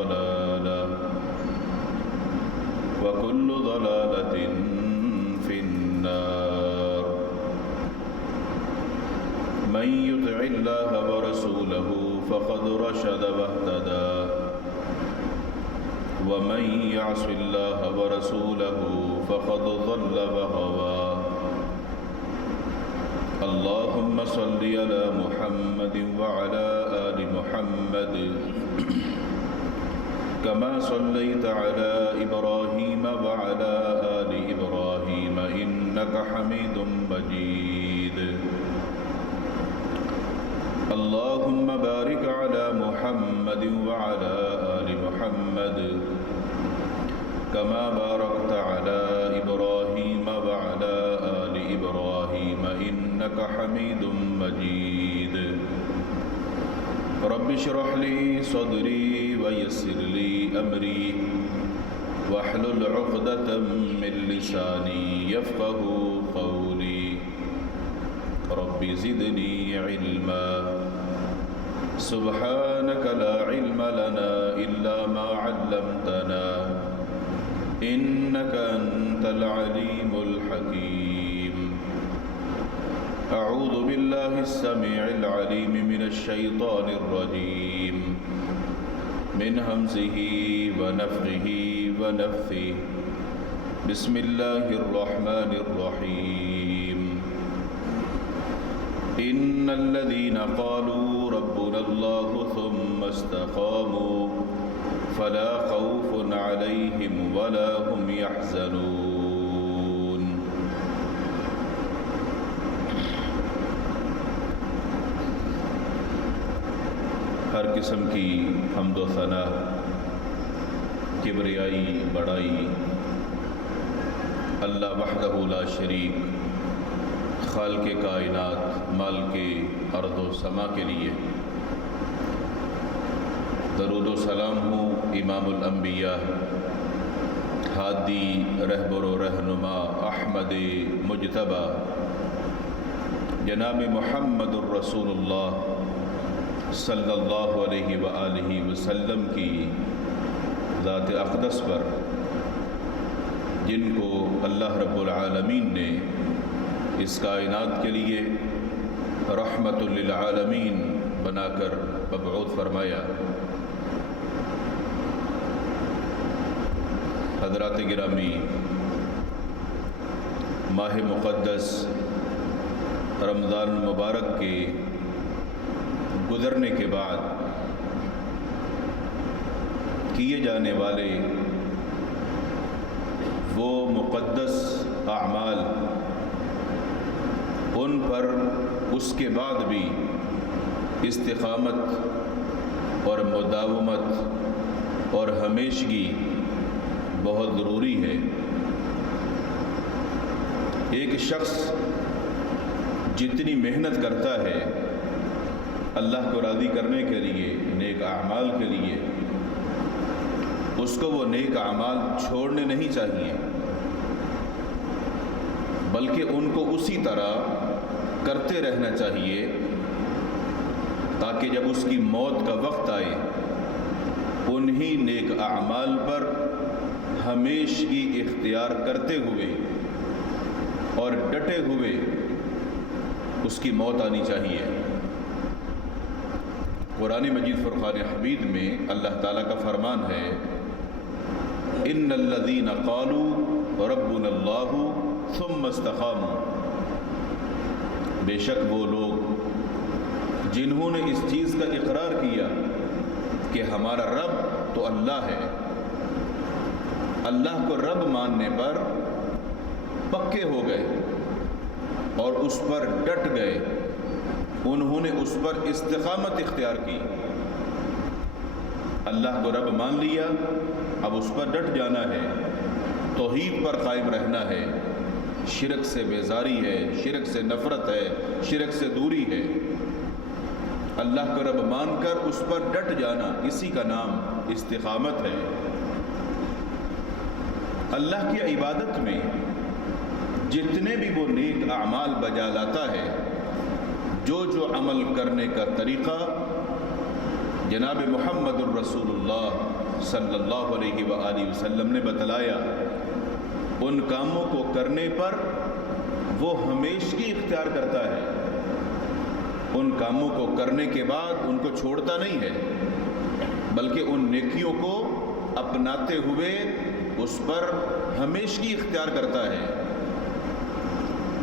ضلالة وكل ضلالة في النار. من يطع الله ورسوله فقد رشد واهتدى ومن يعص الله ورسوله فقد ضل وغوى. اللهم صل على محمد وعلى آل محمد كما صليت على إبراهيم وعلى آل إبراهيم إنك حميد مجيد. اللهم بارك على محمد وعلى آل محمد كما باركت على إبراهيم وعلى آل إبراهيم إنك حميد مجيد. رب اشرح لي صدري ويسر لي أمري واحلل عقدة من لساني يفقه قولي. رب زدني علما سبحانك لا علم لنا إلا ما علمتنا إنك أنت العليم الحكيم. أعوذ بالله السميع العليم من الشيطان الرجيم من همزه ونفخه ونفثه. بسم الله الرحمن الرحيم. إن الذين قالوا ربنا الله ثم استقاموا فلا خوف عليهم ولا هم يحزنون. ہر قسم کی حمد و ثنا، کبریائی، بڑائی اللہ وحدہ لا شریک، خالق کائنات، مالک ارض و سما کے لیے. درود و سلام ہوں امام الانبیاء، ہادی، رہبر و رہنما، احمد مجتبی جناب محمد الرسول اللہ صلی اللہ علیہ وآلہ وسلم کی ذات اقدس پر، جن کو اللہ رب العالمین نے اس کائنات کے لیے رحمت للعالمین بنا کر مبعوث فرمایا. حضرات گرامی، ماہ مقدس رمضان المبارک کے گزرنے کے بعد کیے جانے والے وہ مقدس اعمال، ان پر اس کے بعد بھی استقامت اور مداومت اور ہمیشگی بہت ضروری ہے. ایک شخص جتنی محنت کرتا ہے اللہ کو راضی کرنے کے لیے، نیک اعمال کے لیے، اس کو وہ نیک اعمال چھوڑنے نہیں چاہیے، بلکہ ان کو اسی طرح کرتے رہنا چاہیے تاکہ جب اس کی موت کا وقت آئے انہی نیک اعمال پر ہمیشگی اختیار کرتے ہوئے اور ڈٹے ہوئے اس کی موت آنی چاہیے. قرآن مجید فرقان حمید میں اللہ تعالیٰ کا فرمان ہے، ان الذین قالوا ربنا اللہ ثم استقاموا. بے شک وہ لوگ جنہوں نے اس چیز کا اقرار کیا کہ ہمارا رب تو اللہ ہے، اللہ کو رب ماننے پر پکے ہو گئے اور اس پر ڈٹ گئے، انہوں نے اس پر استقامت اختیار کی. اللہ کو رب مان لیا، اب اس پر ڈٹ جانا ہے، توحید پر قائم رہنا ہے، شرک سے بیزاری ہے، شرک سے نفرت ہے، شرک سے دوری ہے. اللہ کو رب مان کر اس پر ڈٹ جانا، اسی کا نام استقامت ہے. اللہ کی عبادت میں جتنے بھی وہ نیک اعمال بجا لاتا ہے، جو عمل کرنے کا طریقہ جناب محمد الرسول اللہ صلی اللہ علیہ وآلہ وسلم نے بتلایا ان کاموں کو کرنے پر وہ ہمیشگی اختیار کرتا ہے، ان کاموں کو کرنے کے بعد ان کو چھوڑتا نہیں ہے، بلکہ ان نیکیوں کو اپناتے ہوئے اس پر ہمیشگی اختیار کرتا ہے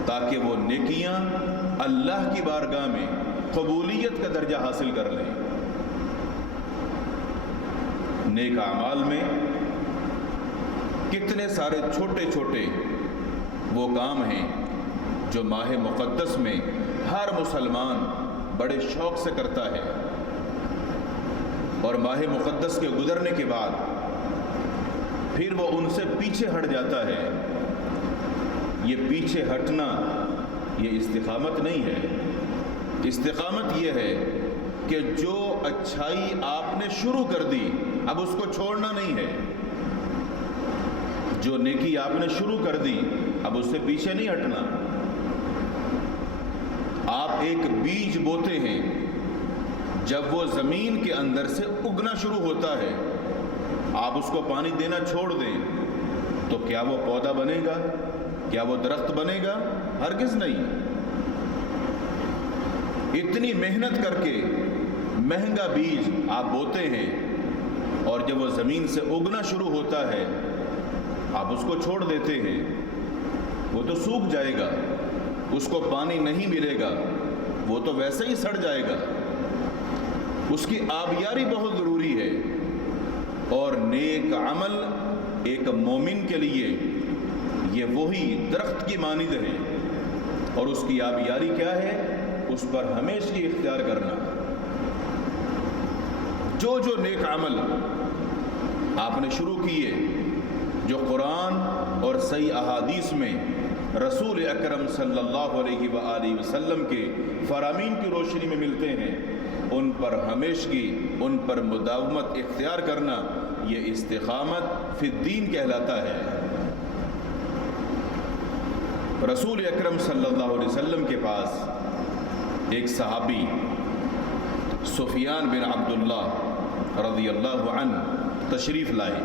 تاکہ وہ نیکیاں اللہ کی بارگاہ میں قبولیت کا درجہ حاصل کر لیں۔ نیک اعمال میں کتنے سارے چھوٹے چھوٹے وہ کام ہیں جو ماہ مقدس میں ہر مسلمان بڑے شوق سے کرتا ہے، اور ماہ مقدس کے گزرنے کے بعد پھر وہ ان سے پیچھے ہٹ جاتا ہے۔ یہ پیچھے ہٹنا یہ استقامت نہیں ہے، استقامت یہ ہے کہ جو اچھائی آپ نے شروع کر دی اب اس کو چھوڑنا نہیں ہے، جو نیکی آپ نے شروع کر دی اب اس سے پیچھے نہیں ہٹنا۔ آپ ایک بیج بوتے ہیں، جب وہ زمین کے اندر سے اگنا شروع ہوتا ہے آپ اس کو پانی دینا چھوڑ دیں تو کیا وہ پودا بنے گا؟ کیا وہ درخت بنے گا؟ ہرگز نہیں۔ اتنی محنت کر کے مہنگا بیج آپ بوتے ہیں اور جب وہ زمین سے اگنا شروع ہوتا ہے آپ اس کو چھوڑ دیتے ہیں، وہ تو سوکھ جائے گا، اس کو پانی نہیں ملے گا، وہ تو ویسے ہی سڑ جائے گا۔ اس کی آبیاری بہت ضروری ہے، اور نیک عمل ایک مومن کے لیے یہ وہی درخت کی مانند ہے، اور اس کی آبیاری کیا ہے؟ اس پر ہمیشہ اختیار کرنا۔ جو نیک عمل آپ نے شروع کیے، جو قرآن اور صحیح احادیث میں رسول اکرم صلی اللہ علیہ وآلہ وسلم کے فرامین کی روشنی میں ملتے ہیں، ان پر ہمیشگی، ان پر مداومت اختیار کرنا، یہ استقامت فی الدین کہلاتا ہے۔ رسول اکرم صلی اللہ علیہ وسلم کے پاس ایک صحابی سفیان بن عبداللہ رضی اللہ عنہ تشریف لائے،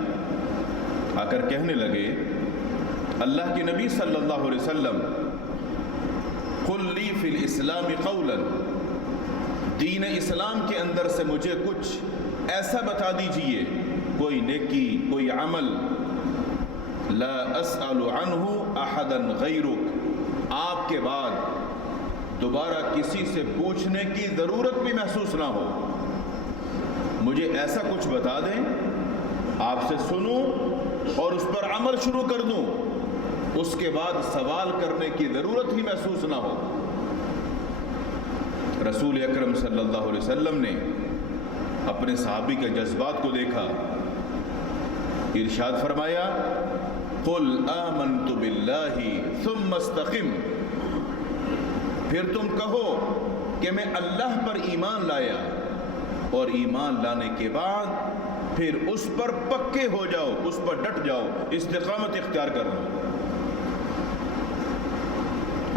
آ کر کہنے لگے اللہ کے نبی صلی اللہ علیہ وسلم قل لی فی الاسلام قولا، دین اسلام کے اندر سے مجھے کچھ ایسا بتا دیجئے، کوئی نیکی، کوئی عمل، لا اسأل عنہ احدا غیرک، آپ کے بعد دوبارہ کسی سے پوچھنے کی ضرورت بھی محسوس نہ ہو، مجھے ایسا کچھ بتا دیں، آپ سے سنوں اور اس پر عمل شروع کر دوں، اس کے بعد سوال کرنے کی ضرورت ہی محسوس نہ ہو۔ رسول اکرم صلی اللہ علیہ وسلم نے اپنے صحابی کے جذبات کو دیکھا، ارشاد فرمایا قل آمنت باللہ ثم استقم، پھر تم کہو کہ میں اللہ پر ایمان لایا، اور ایمان لانے کے بعد پھر اس پر پکے ہو جاؤ، اس پر ڈٹ جاؤ، استقامت اختیار کر لو۔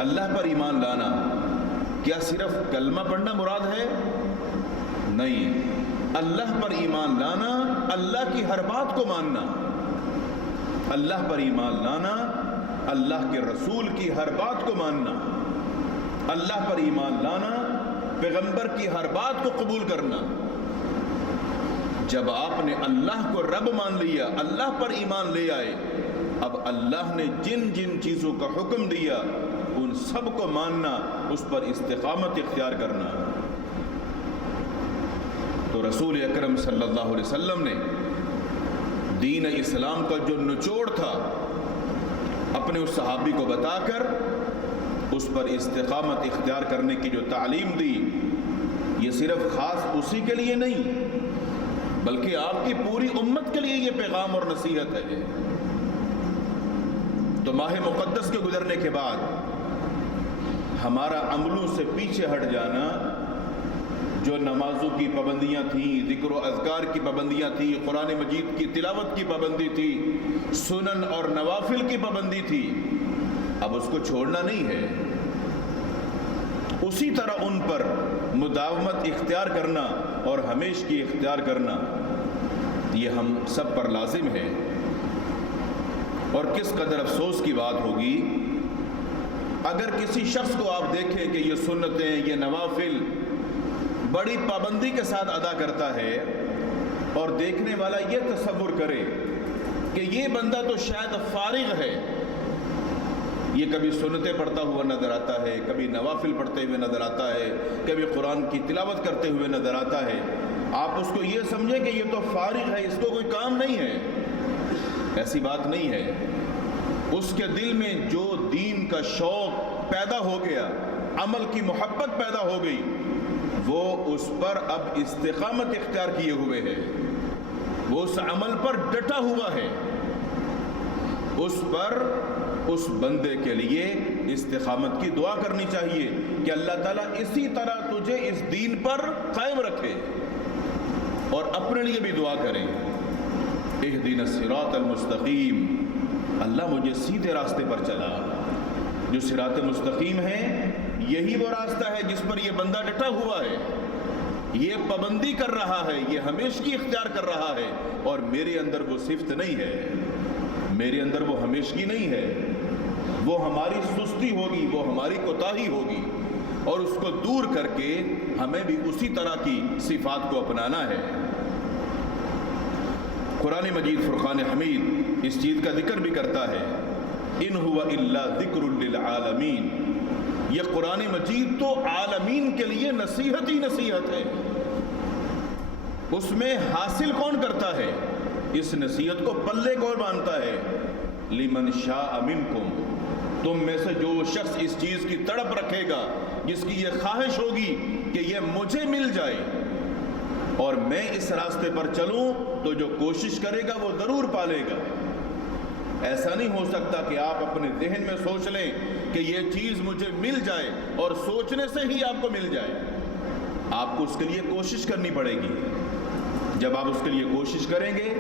اللہ پر ایمان لانا کیا صرف کلمہ پڑھنا مراد ہے؟ نہیں، اللہ پر ایمان لانا اللہ کی ہر بات کو ماننا، اللہ پر ایمان لانا اللہ کے رسول کی ہر بات کو ماننا، اللہ پر ایمان لانا پیغمبر کی ہر بات کو قبول کرنا۔ جب آپ نے اللہ کو رب مان لیا، اللہ پر ایمان لے آئے، اب اللہ نے جن جن چیزوں کا حکم دیا ان سب کو ماننا، اس پر استقامت اختیار کرنا۔ تو رسول اکرم صلی اللہ علیہ وسلم نے دین اسلام کا جو نچوڑ تھا اپنے اس صحابی کو بتا کر اس پر استقامت اختیار کرنے کی جو تعلیم دی، یہ صرف خاص اسی کے لیے نہیں بلکہ آپ کی پوری امت کے لیے یہ پیغام اور نصیحت ہے۔ تو ماہ مقدس کے گزرنے کے بعد ہمارا عملوں سے پیچھے ہٹ جانا، جو نمازوں کی پابندیاں تھیں، ذکر و اذکار کی پابندیاں تھیں، قرآن مجید کی تلاوت کی پابندی تھی، سنن اور نوافل کی پابندی تھی، اب اس کو چھوڑنا نہیں ہے، اسی طرح ان پر مداومت اختیار کرنا اور ہمیشہ کی اختیار کرنا۔ یہ ہم سب پر لازم ہے، اور کس قدر افسوس کی بات ہوگی اگر کسی شخص کو آپ دیکھیں کہ یہ سنتیں، یہ نوافل بڑی پابندی کے ساتھ ادا کرتا ہے، اور دیکھنے والا یہ تصور کرے کہ یہ بندہ تو شاید فارغ ہے، یہ کبھی سنتیں پڑھتا ہوا نظر آتا ہے، کبھی نوافل پڑھتے ہوئے نظر آتا ہے، کبھی قرآن کی تلاوت کرتے ہوئے نظر آتا ہے، آپ اس کو یہ سمجھیں کہ یہ تو فارغ ہے، اس کو کوئی کام نہیں ہے۔ ایسی بات نہیں ہے۔ اس کے دل میں جو دین کا شوق پیدا ہو گیا، عمل کی محبت پیدا ہو گئی، وہ اس پر اب استقامت اختیار کیے ہوئے ہے، وہ اس عمل پر ڈٹا ہوا ہے۔ اس پر اس بندے کے لیے استقامت کی دعا کرنی چاہیے کہ اللہ تعالیٰ اسی طرح تجھے اس دین پر قائم رکھے، اور اپنے لیے بھی دعا کریں، اہدنا الصراط المستقیم، اللہ مجھے سیدھے راستے پر چلا۔ جو صراط مستقیم ہے یہی وہ راستہ ہے جس پر یہ بندہ ڈٹا ہوا ہے، یہ پابندی کر رہا ہے، یہ ہمیشگی اختیار کر رہا ہے، اور میرے اندر وہ صفت نہیں ہے، میرے اندر وہ ہمیشگی نہیں ہے، وہ ہماری سستی ہوگی، وہ ہماری کوتاہی ہوگی، اور اس کو دور کر کے ہمیں بھی اسی طرح کی صفات کو اپنانا ہے۔ قرآن مجید فرقان حمید اس چیز کا ذکر بھی کرتا ہے، ان هو الا ذکر للعالمین، یہ قرآن مجید تو عالمین کے لیے نصیحت ہی نصیحت ہے۔ اس میں حاصل کون کرتا ہے؟ اس نصیحت کو پلے کون باندھتا ہے؟ لمن شاء منکم، تم میں سے جو شخص اس چیز کی تڑپ رکھے گا، جس کی یہ خواہش ہوگی کہ یہ مجھے مل جائے اور میں اس راستے پر چلوں، تو جو کوشش کرے گا وہ ضرور پالے گا۔ ایسا نہیں ہو سکتا کہ آپ اپنے ذہن میں سوچ لیں کہ یہ چیز مجھے مل جائے اور سوچنے سے ہی آپ کو مل جائے۔ آپ کو اس کے لیے کوشش کرنی پڑے گی۔ جب آپ اس کے لیے کوشش کریں گے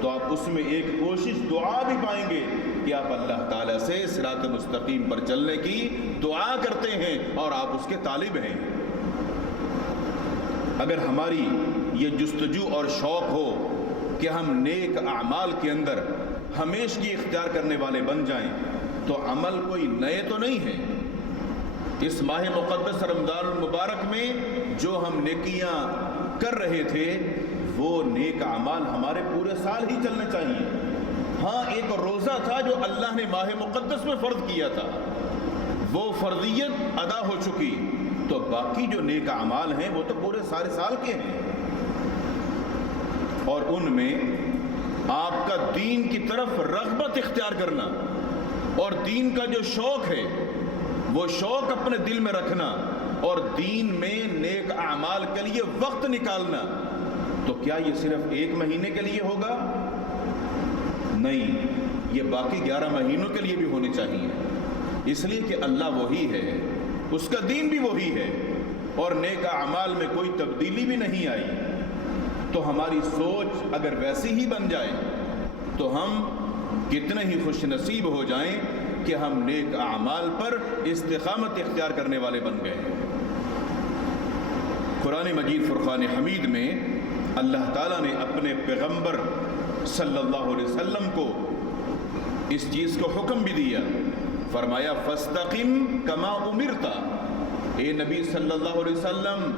تو آپ اس میں ایک کوشش دعا بھی پائیں گے کہ آپ اللہ تعالیٰ سے صراط مستقیم پر چلنے کی دعا کرتے ہیں اور آپ اس کے طالب ہیں۔ اگر ہماری یہ جستجو اور شوق ہو کہ ہم نیک اعمال کے اندر ہمیشگی اختیار کرنے والے بن جائیں، تو عمل کوئی نئے تو نہیں ہے۔ اس ماہ مقدس رمضان المبارک میں جو ہم نیکیاں کر رہے تھے، وہ نیک اعمال ہمارے پورے سال ہی چلنے چاہیے۔ ہاں، ایک روزہ تھا جو اللہ نے ماہ مقدس میں فرض کیا تھا، وہ فرضیت ادا ہو چکی، تو باقی جو نیک اعمال ہیں وہ تو پورے سارے سال کے ہیں، اور ان میں آپ کا دین کی طرف رغبت اختیار کرنا اور دین کا جو شوق ہے وہ شوق اپنے دل میں رکھنا اور دین میں نیک اعمال کے لیے وقت نکالنا، تو کیا یہ صرف ایک مہینے کے لیے ہوگا؟ نہیں، یہ باقی 11 مہینوں کے لیے بھی ہونی چاہیے، اس لیے کہ اللہ وہی ہے، اس کا دین بھی وہی ہے، اور نیک اعمال میں کوئی تبدیلی بھی نہیں آئی۔ تو ہماری سوچ اگر ویسی ہی بن جائے تو ہم کتنے ہی خوش نصیب ہو جائیں کہ ہم نیک اعمال پر استقامت اختیار کرنے والے بن گئے۔ قرآن مجید فرقان حمید میں اللہ تعالیٰ نے اپنے پیغمبر صلی اللہ علیہ وسلم کو اس چیز کو حکم بھی دیا، فرمایا فاستقم کما امرت، اے نبی صلی اللہ علیہ وسلم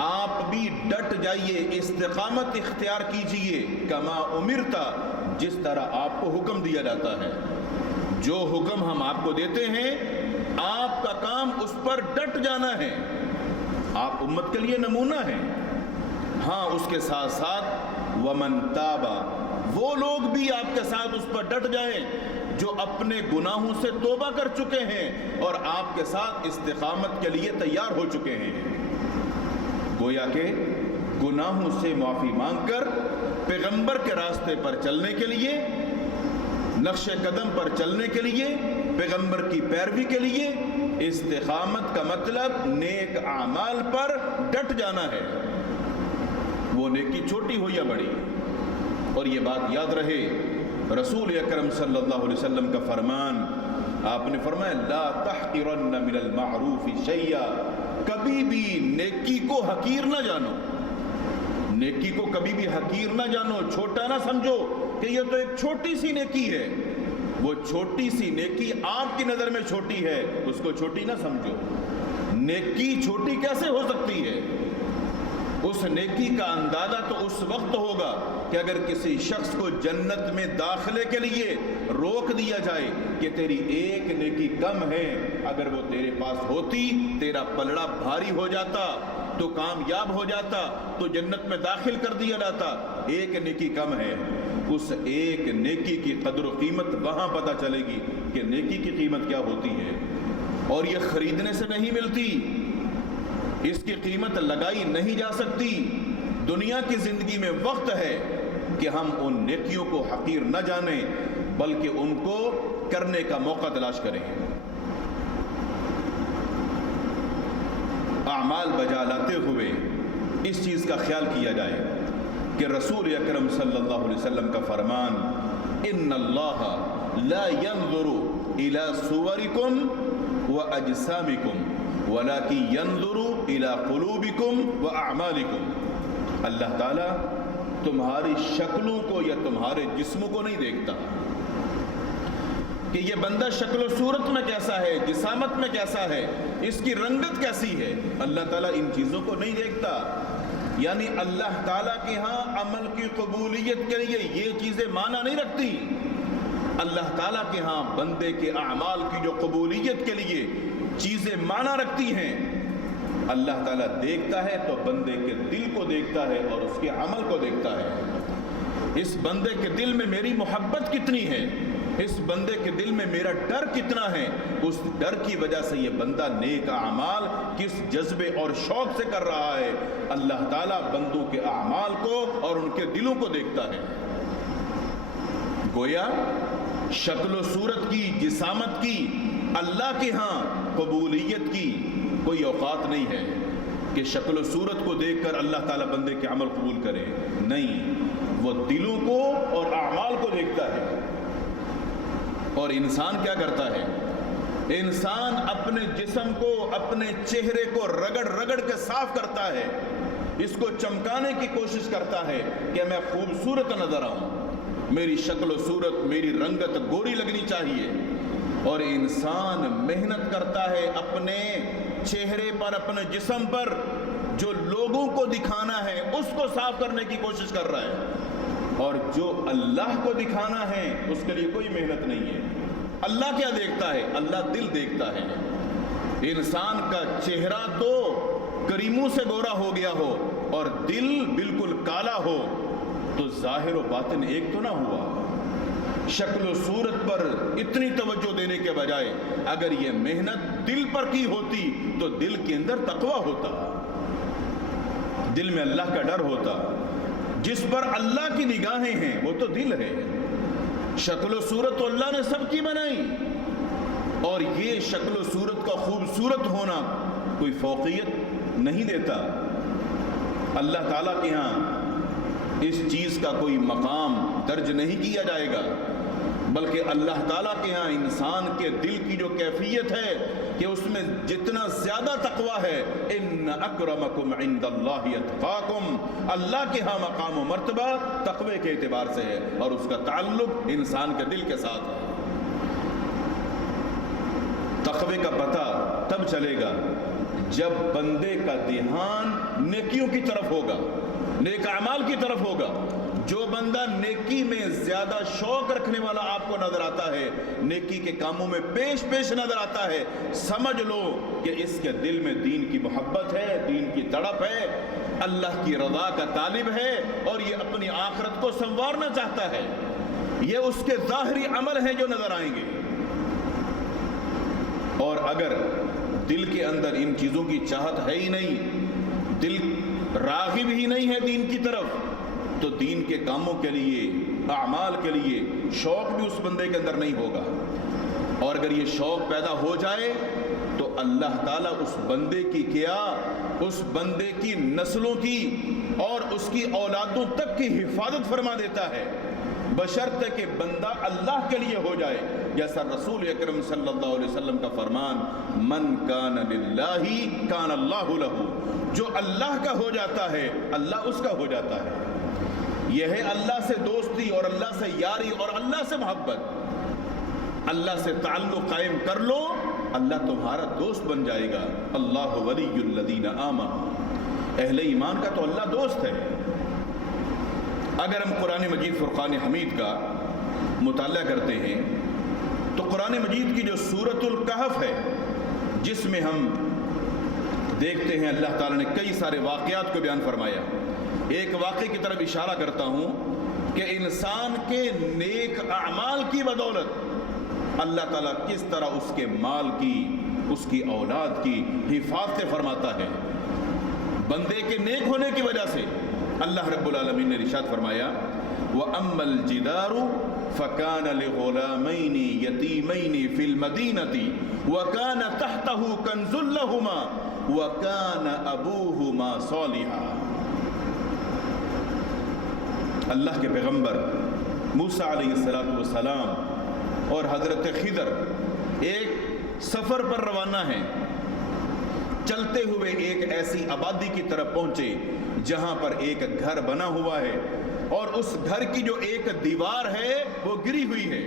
آپ بھی ڈٹ جائیے، استقامت اختیار کیجئے، کما امرت، جس طرح آپ کو حکم دیا جاتا ہے۔ جو حکم ہم آپ کو دیتے ہیں آپ کا کام اس پر ڈٹ جانا ہے، آپ امت کے لیے نمونہ ہیں۔ ہاں، اس کے ساتھ ساتھ ومن تابا، وہ لوگ بھی آپ کے ساتھ اس پر ڈٹ جائیں جو اپنے گناہوں سے توبہ کر چکے ہیں اور آپ کے ساتھ استقامت کے لیے تیار ہو چکے ہیں۔ گویا کہ گناہوں سے معافی مانگ کر پیغمبر کے راستے پر چلنے کے لیے، نقش قدم پر چلنے کے لیے، پیغمبر کی پیروی کے لیے استقامت کا مطلب نیک اعمال پر ڈٹ جانا ہے، وہ نیکی چھوٹی ہو یا بڑی۔ اور یہ بات یاد رہے، رسول اکرم صلی اللہ علیہ وسلم کا فرمان، آپ نے فرمایا لا تحقرن من المعروف شیئا، کبھی بھی نیکی کو حقیر نہ جانو، نیکی کو کبھی بھی حقیر نہ جانو، چھوٹا نہ سمجھو کہ یہ تو ایک چھوٹی سی نیکی ہے۔ وہ چھوٹی سی نیکی آپ کی نظر میں چھوٹی ہے، اس کو چھوٹی نہ سمجھو۔ نیکی چھوٹی کیسے ہو سکتی ہے؟ اس نیکی کا اندازہ تو اس وقت ہوگا کہ اگر کسی شخص کو جنت میں داخلے کے لیے روک دیا جائے کہ تیری ایک نیکی کم ہے، اگر وہ تیرے پاس ہوتی تیرا پلڑا بھاری ہو جاتا، تو کامیاب ہو جاتا، تو جنت میں داخل کر دیا جاتا۔ ایک نیکی کم ہے، اس ایک نیکی کی قدر و قیمت وہاں پتہ چلے گی کہ نیکی کی قیمت کیا ہوتی ہے، اور یہ خریدنے سے نہیں ملتی، اس کی قیمت لگائی نہیں جا سکتی۔ دنیا کی زندگی میں وقت ہے کہ ہم ان نیکیوں کو حقیر نہ جانیں بلکہ ان کو کرنے کا موقع تلاش کریں، اعمال بجا لاتے ہوئے اس چیز کا خیال کیا جائے کہ رسول اکرم صلی اللہ علیہ وسلم کا فرمان، ان اللہ لا ينظر الى صورکم واجسامکم ولكن ينظر الى قلوبکم واعمالکم۔ اللہ تعالیٰ تمہاری شکلوں کو یا تمہارے جسموں کو نہیں دیکھتا کہ یہ بندہ شکل و صورت میں کیسا ہے، جسامت میں کیسا ہے، اس کی رنگت کیسی ہے، اللہ تعالیٰ ان چیزوں کو نہیں دیکھتا۔ یعنی اللہ تعالیٰ کے ہاں عمل کی قبولیت کے لیے یہ چیزیں معنی نہیں رکھتی۔ اللہ تعالیٰ کے ہاں بندے کے اعمال کی جو قبولیت کے لیے چیزیں معنی رکھتی ہیں، اللہ تعالیٰ دیکھتا ہے تو بندے کے دل کو دیکھتا ہے اور اس کے عمل کو دیکھتا ہے۔ اس بندے کے دل میں میری محبت کتنی ہے، اس بندے کے دل میں میرا ڈر کتنا ہے، اس ڈر کی وجہ سے یہ بندہ نیک اعمال کس جذبے اور شوق سے کر رہا ہے۔ اللہ تعالیٰ بندوں کے اعمال کو اور ان کے دلوں کو دیکھتا ہے۔ گویا شکل و صورت کی، جسامت کی اللہ کے ہاں قبولیت کی کوئی اوقات نہیں ہے کہ شکل و صورت کو دیکھ کر اللہ تعالیٰ بندے کے عمل قبول کرے، نہیں، وہ دلوں کو اور اعمال کو دیکھتا ہے۔ اور انسان کیا کرتا ہے؟ انسان اپنے جسم کو، اپنے چہرے کو رگڑ رگڑ کے صاف کرتا ہے، اس کو چمکانے کی کوشش کرتا ہے کہ میں خوبصورت نظر آؤں، میری شکل و صورت، میری رنگت گوری لگنی چاہیے۔ اور انسان محنت کرتا ہے اپنے چہرے پر، اپنے جسم پر جو لوگوں کو دکھانا ہے اس کو صاف کرنے کی کوشش کر رہا ہے، اور جو اللہ کو دکھانا ہے اس کے لیے کوئی محنت نہیں ہے۔ اللہ کیا دیکھتا ہے؟ اللہ دل دیکھتا ہے۔ انسان کا چہرہ تو کریموں سے گورا ہو گیا ہو اور دل بالکل کالا ہو تو ظاہر و باطن ایک تو نہ ہوا۔ شکل و صورت پر اتنی توجہ دینے کے بجائے اگر یہ محنت دل پر کی ہوتی تو دل کے اندر تقویٰ ہوتا، دل میں اللہ کا ڈر ہوتا۔ جس پر اللہ کی نگاہیں ہیں وہ تو دل ہے۔ شکل و صورت تو اللہ نے سب کی بنائی، اور یہ شکل و صورت کا خوبصورت ہونا کوئی فوقیت نہیں دیتا۔ اللہ تعالیٰ کے ہاں اس چیز کا کوئی مقام درج نہیں کیا جائے گا، بلکہ اللہ تعالیٰ کے ہاں انسان کے دل کی جو کیفیت ہے کہ اس میں جتنا زیادہ تقویٰ ہے، ان اکرمکم عند اللہ اتقاکم، اللہ کے ہاں مقام و مرتبہ تقوی کے اعتبار سے ہے، اور اس کا تعلق انسان کے دل کے ساتھ ہے۔ تقوی کا پتہ تب چلے گا جب بندے کا دھیان نیکیوں کی طرف ہوگا، نیک اعمال کی طرف ہوگا۔ جو بندہ نیکی میں زیادہ شوق رکھنے والا آپ کو نظر آتا ہے، نیکی کے کاموں میں پیش نظر آتا ہے، سمجھ لو کہ اس کے دل میں دین کی محبت ہے، دین کی تڑپ ہے، اللہ کی رضا کا طالب ہے، اور یہ اپنی آخرت کو سنوارنا چاہتا ہے۔ یہ اس کے ظاہری عمل ہیں جو نظر آئیں گے۔ اور اگر دل کے اندر ان چیزوں کی چاہت ہے ہی نہیں، دل راغب ہی نہیں ہے دین کی طرف، تو دین کے کاموں کے لیے، اعمال کے لیے شوق بھی اس بندے کے اندر نہیں ہوگا۔ اور اگر یہ شوق پیدا ہو جائے تو اللہ تعالیٰ اس بندے کی کیا، اس بندے کی نسلوں کی اور اس کی اولادوں تک کی حفاظت فرما دیتا ہے۔ بشرط کہ بندہ اللہ کے لیے ہو جائے، جیسا رسول اکرم صلی اللہ علیہ وسلم کا فرمان، من کان للہ کان اللہ لہ، جو اللہ کا ہو جاتا ہے اللہ اس کا ہو جاتا ہے۔ یہ ہے اللہ سے دوستی اور اللہ سے یاری اور اللہ سے محبت۔ اللہ سے تعلق قائم کر لو، اللہ تمہارا دوست بن جائے گا۔ اللہ ولی الذین آمنوا، اہل ایمان کا تو اللہ دوست ہے۔ اگر ہم قرآن مجید فرقان حمید کا مطالعہ کرتے ہیں تو قرآن مجید کی جو سورۃ الکہف ہے، جس میں ہم دیکھتے ہیں اللہ تعالیٰ نے کئی سارے واقعات کو بیان فرمایا۔ ایک واقعے کی طرف اشارہ کرتا ہوں کہ انسان کے نیک اعمال کی بدولت اللہ تعالیٰ کس طرح اس کے مال کی، اس کی اولاد کی حفاظت فرماتا ہے۔ بندے کے نیک ہونے کی وجہ سے اللہ رب العالمین نے ارشاد فرمایا، وَأَمَّا الْجِدَارُ فَكَانَ لِغُلَامَيْنِ يَتِيمَيْنِ فِي الْمَدِينَةِ وَكَانَ تَحْتَهُ كَنْزٌ لَهُمَا وَكَانَ أَبُوهُمَا صَالِحًا۔ اللہ کے پیغمبر موسیٰ علیہ السلام اور حضرت خضر ایک سفر پر روانہ ہیں۔ چلتے ہوئے ایک ایسی آبادی کی طرف پہنچے جہاں پر ایک گھر بنا ہوا ہے اور اس گھر کی جو ایک دیوار ہے وہ گری ہوئی ہے۔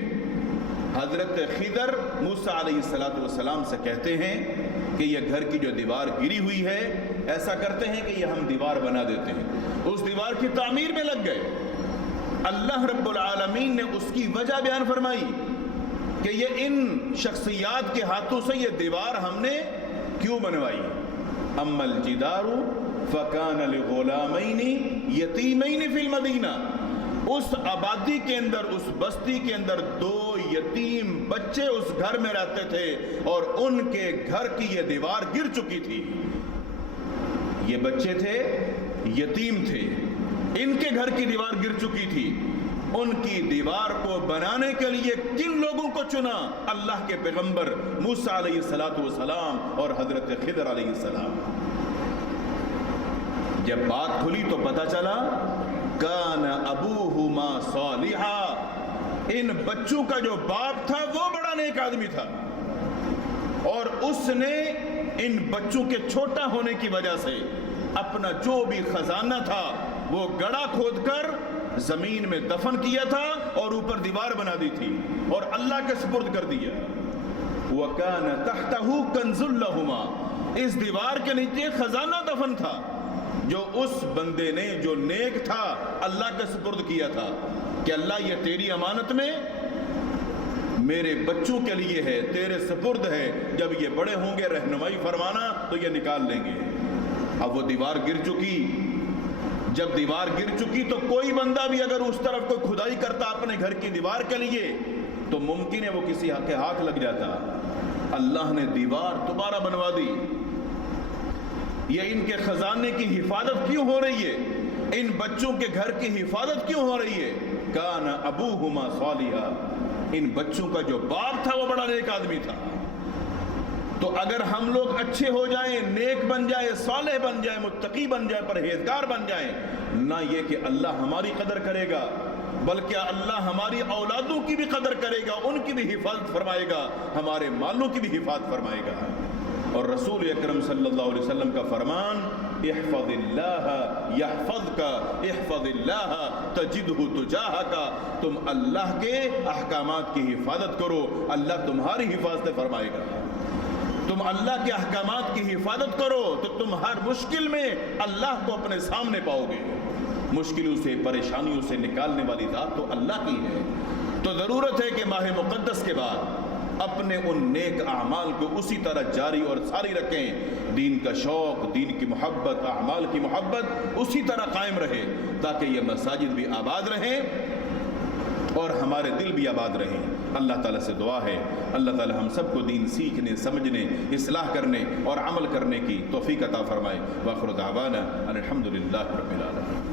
حضرت خضر موسیٰ علیہ السلام سے کہتے ہیں کہ یہ گھر کی جو دیوار گری ہوئی ہے، ایسا کرتے ہیں کہ یہ ہم دیوار بنا دیتے ہیں۔ اس دیوار کی تعمیر میں لگ گئے۔ اللہ رب العالمین نے اس کی وجہ بیان فرمائی کہ یہ ان شخصیات کے ہاتھوں سے یہ دیوار ہم نے کیوں بنوائی۔ اما الجدار فکان لغلامین یتیمین فی المدینہ، اس آبادی کے اندر، اس بستی کے اندر 2 یتیم بچے اس گھر میں رہتے تھے اور ان کے گھر کی یہ دیوار گر چکی تھی۔ یہ بچے تھے، یتیم تھے، ان کے گھر کی دیوار گر چکی تھی۔ ان کی دیوار کو بنانے کے لیے کن لوگوں کو چنا؟ اللہ کے پیغمبر موسیٰ علیہ السلام اور حضرت خضر علیہ السلام۔ جب بات کھلی تو پتہ چلا کان ابوہما صالحا، ان بچوں کا جو باپ تھا وہ بڑا نیک آدمی تھا، اور اس نے ان بچوں کے چھوٹا ہونے کی وجہ سے اپنا جو بھی خزانہ تھا وہ گڑھا کھود کر زمین میں دفن کیا تھا اور اوپر دیوار بنا دی تھی اور اللہ کے سپرد کر دیا۔ وَكَانَ تَحْتَهُ كَنْزٌ لَهُمَا، اس دیوار کے نیچے خزانہ دفن تھا جو اس بندے نے، جو نیک تھا، اللہ کے سپرد کیا تھا کہ اللہ یہ تیری امانت میں میرے بچوں کے لیے ہے، تیرے سپرد ہے، جب یہ بڑے ہوں گے رہنمائی فرمانا تو یہ نکال لیں گے۔ اب وہ دیوار گر چکی، جب دیوار گر چکی تو کوئی بندہ بھی اگر اس طرف کوئی کھدائی کرتا اپنے گھر کی دیوار کے لیے تو ممکن ہے وہ کسی کے ہاتھ لگ جاتا۔ اللہ نے دیوار دوبارہ بنوا دی۔ یہ ان کے خزانے کی حفاظت کیوں ہو رہی ہے؟ ان بچوں کے گھر کی حفاظت کیوں ہو رہی ہے؟ کان ابوہما صالحا، ان بچوں کا جو باپ تھا وہ بڑا نیک آدمی تھا۔ تو اگر ہم لوگ اچھے ہو جائیں، نیک بن جائیں، صالح بن جائیں، متقی بن جائیں، پرہیزگار بن جائیں، نہ یہ کہ اللہ ہماری قدر کرے گا بلکہ اللہ ہماری اولادوں کی بھی قدر کرے گا، ان کی بھی حفاظت فرمائے گا، ہمارے مالوں کی بھی حفاظت فرمائے گا۔ اور رسول اکرم صلی اللہ علیہ وسلم کا فرمان، احفظ اللہ یحفظک، احفظ اللہ تجدہ تجاہک، تم اللہ کے احکامات کی حفاظت کرو، اللہ تمہاری حفاظت فرمائے گا۔ تم اللہ کے احکامات کی حفاظت کرو تو تم ہر مشکل میں اللہ کو اپنے سامنے پاؤ گے۔ مشکلوں سے، پریشانیوں سے نکالنے والی ذات تو اللہ کی ہے۔ تو ضرورت ہے کہ ماہ مقدس کے بعد اپنے ان نیک اعمال کو اسی طرح جاری اور ساری رکھیں، دین کا شوق، دین کی محبت، اعمال کی محبت اسی طرح قائم رہے تاکہ یہ مساجد بھی آباد رہیں اور ہمارے دل بھی آباد رہیں۔ اللہ تعالیٰ سے دعا ہے اللہ تعالیٰ ہم سب کو دین سیکھنے، سمجھنے، اصلاح کرنے اور عمل کرنے کی توفیق عطا فرمائے۔ وآخر دعوانا ان الحمد للہ رب العالمین۔